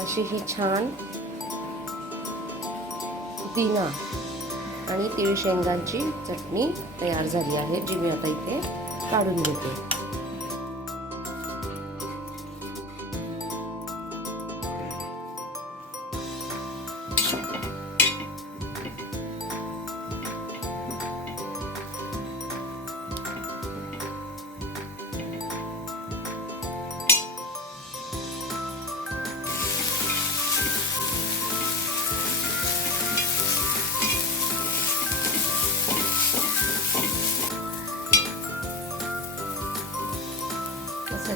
अशी ही छान पुदिना आणि तीळ शेंगांची चटणी तयार झाली आहे, जी मी आता इथे काढून घेते.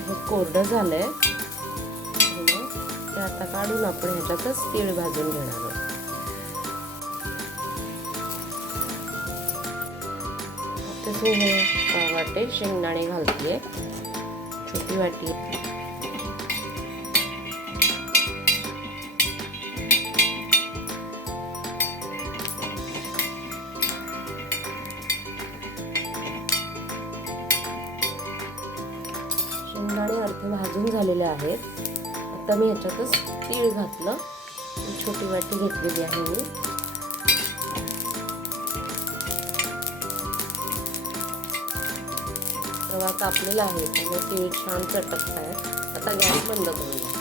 हे कोरडं झालंय, ते आता काढून आपण ह्याच्यातच तीळ भाजून घेणार आहोत. तसे हे वाटे शेंगदाणे घालते, छोटी वाटी. शेंगदाणे अर्धे भाजून झालेले आहेत. आता मी ह्याच्यातच तीळ घातलं, छोटी वाटी घेतलेली आहे मी. रवा कापलेला आहे, त्यामुळे तीळ छान चटकत आहे. आता गॅस बंद करूया.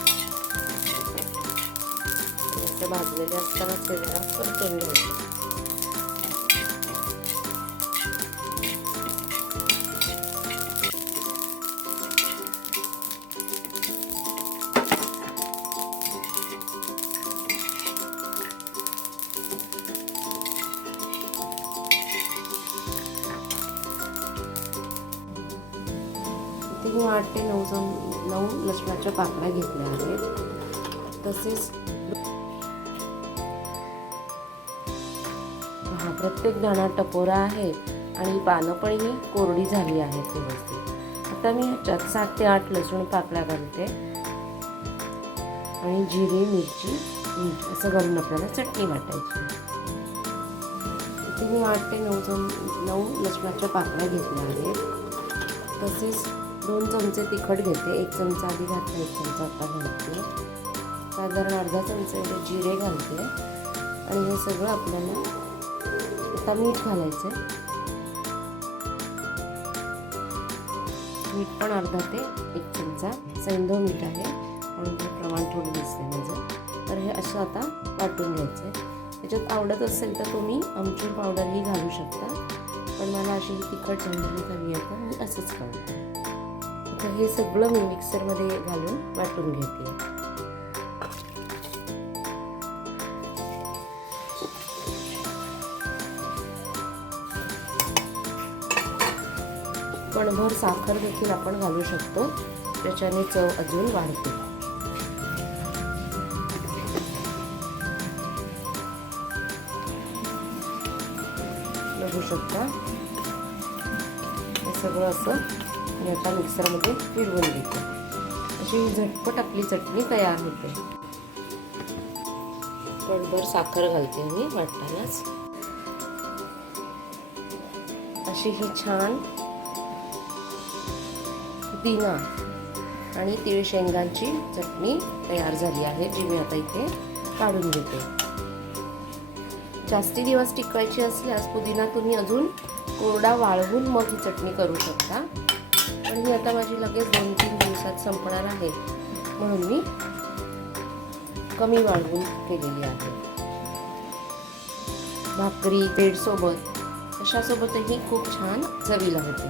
भाजलेले असताना ते जरा परतून घ्यायचे. मी 8 ते 9 लसणाच्या पाकळ्या घेतल्या आहेत. तसेच प्रत्येक दाणा टपोरा आहे आणि पानं पण ही कोरडी झाली आहेत व्यवस्थित. आता मी ह्याच्यात 7 ते 8 लसूण पाकळ्या घालते आणि जिरे, मिरची, मीठ असं घालून आपल्याला चटणी वाटायची. इथे मी 8 ते 9 लसणाच्या पाकळ्या घेतल्या आहेत. तसेच 2 चमचे तिखट घेते. 1 चमचा आधी घातला, 1 चमचा आता घालते. साधारण अर्धा चमचा एवढे जिरे घालते आणि हे सगळं आपल्याला आता मीठ घालायचं. मीठ पण अर्धा ते 1 चमचा सैंधव मीठ आहे, म्हणून ते प्रमाण थोडं दिसते माझं. तर हे असं आता वाटून घ्यायचं. त्याच्यात आवडत असेल तर तुम्ही आमचूर पावडरही घालू शकता, पण मला अशी तिखट झणझणीत हवी आहे तर मी असंच करते. आता हे सगळं मी मिक्सरमध्ये घालून वाटून घेते. कणभर साखर देखील आपण घालू शकतो, त्याच्याने चव अजून वाढते. बघू शकता हे सगळं असं मी आता मिक्सरमध्ये फिरवून घेते. अशी झटपट आपली चटणी तयार होते. कणभर साखर घालते मी वाटतानाच. अशी ही छान पुदिना आणि तीळ शेंगांची चटणी तयार झाली आहे, जी मी आता इथे काढून घेते. जास्ती दिवस टिकवायची असल्यास पुदिना तुम्ही अजून कोरडा वाळवून मग ही चटणी करू शकता, पण ही आता माझी लगेच 2-3 दिवसात संपणार आहे, म्हणून मी कमी वाळवून केलेली आहे. भाकरी, ब्रेड सोबत अशासोबतही खूप छान चवीला होते.